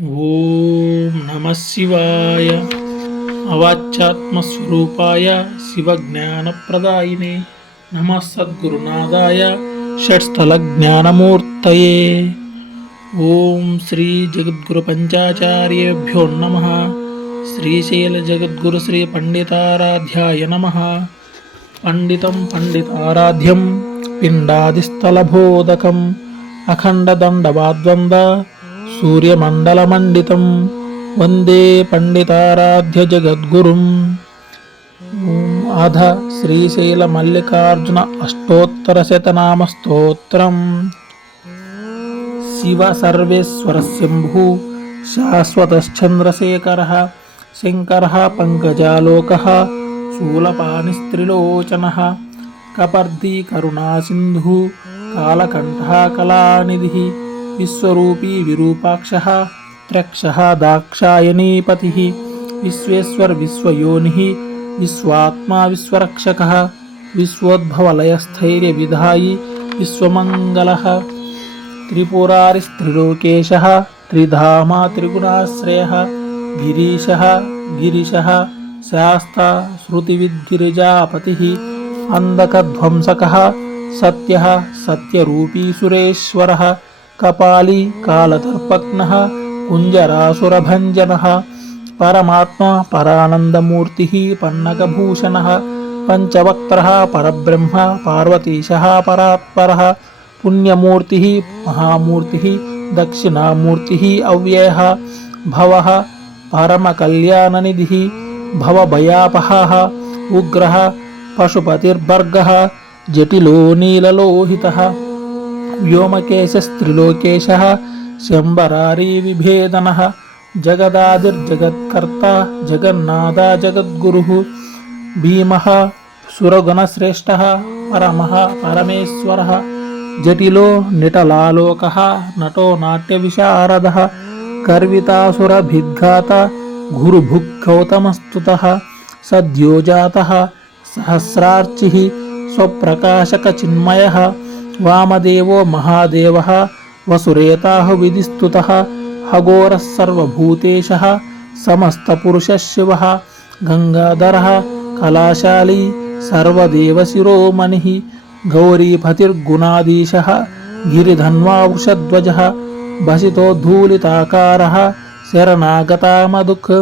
ఓం నమ శివాయ. అవాచ్యాత్మస్వరూపాయ శివజ్ఞానప్రదాయినే. నమ సద్గురునాథాయ షట్స్థల జ్ఞానమూర్తయే ఓం శ్రీ జగద్గురు పంచాచార్యేభ్యో నమ. శ్రీశైల జగద్గురు శ్రీ పండితారాధ్యాయ నమ. పండితం పండితారాధ్యం పిండాదిస్థలబోధకం అఖండదండవాద్వంద సూర్యమండలమండితం. వందే పండితారాధ్య జగద్గురుం. ఓం అధ శ్రీశైల మల్లికార్జున అష్టోత్తర శతనామ స్తోత్రం. శివ సర్వేశ్వర శంభు శాశ్వతశ్చంద్రశేఖర శంకర विश्वरूपी विरूपाक्षः, त्रक्षः दाक्षायणीपतिः विश्वेश्वरविश्वयोनिः विश्वात्मा विश्वरक्षकः विश्वोद्भवलयस्थैर्यविधायी विश्वमङ्गलः, त्रिपुरारिस्त्रिलोकेशः, त्रिधामा त्रिगुणाश्रयः, गिरीशः गिरीशः शास्ता श्रुतिविद्गिरिजापतिः अन्धकध्वंसकः, सत्यः, सत्यरूपी सुरेश्वरः कपाली कालतर्पग्नः कुंजरासुरभन परमात्मा परानंदमूर्ति पन्नकूषण पंचवक् परब्रह्म पुण्यमूर्ति महामूर्ति पुण्यमूर्तिः महामूर्तिः, दक्षिणामूर्तिः अव्ययः, भवः परमकल्याणनिधिः, भवभयापहा, उग्र पशुपतिर्भर्ग जटिलो नीललोहितः। వ్యోమకేశస్త్రిలోకేశ శంబరారీ విభేదన జగదాదిర్జగత్కర్త జగన్నాథ జగద్గురు భీమ సురగుణశ్రేష్ఠ పరమ పరమేశ్వర జటిలో నిటలాలోక నటో నాట్యవిశారద గర్వితాసురభిద్ఘాత గురుభుగ్గౌతమస్తుత సద్యోజాత సహస్రార్చి స్వప్రకాశకచిన్మయ వామదేవో మహాదేవ వసురేతాహు విధిస్తుత హఘోరः సర్వభూతేశः సమస్తపురుషः శివः గంగాధరः కళాశాలీ సర్వదేవశిరోమణిः గౌరీపతిర్గుణాధీశः గిరిధన్వావృషధ్వజः భసితోద్ధూలితాకారः శరణాగతామదుక్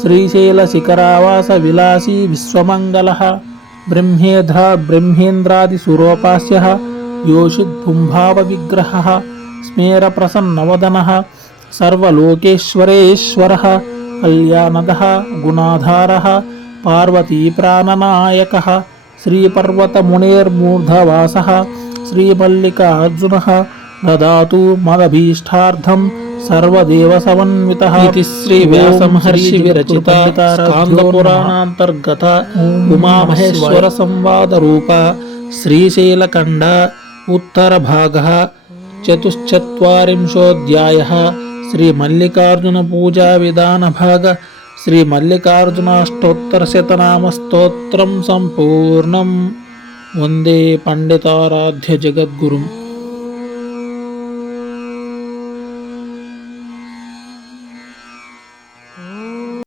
శ్రీశైలశిఖరావాస విలాసీ విశ్వమంగళः ब्रह्मेधः ब्रह्मेन्द्रादिसुरोपास्यः योषिद्भुम्भावविग्रहः स्मेरप्रसन्नवदनः सर्वलोकेश्वरेश्वरः कल्याणदः गुणाधारः पार्वतीप्राणनायकः श्रीपर्वतमुनेर्मूर्धवासः श्रीमल्लिकार्जुनः ददातु मदभीष्टार्थम् सर्वदेवसमन्वितः इति श्रीव्यासमहर्षि विरचिता स्कान्दपुराणान्तर्गत उमामहेश्वरसंवादरूप श्रीशैलखण्ड उत्तरभागः चतुश्चत्वारिंशोऽध्यायः श्रीमल्लिकार्जुनपूजाविधानभाग श्रीमल्लिकार्जुनाष्टोत्तरशतनामस्तोत्रं सम्पूर्णं वन्दे पण्डिताराध्यजगद्गुरुम्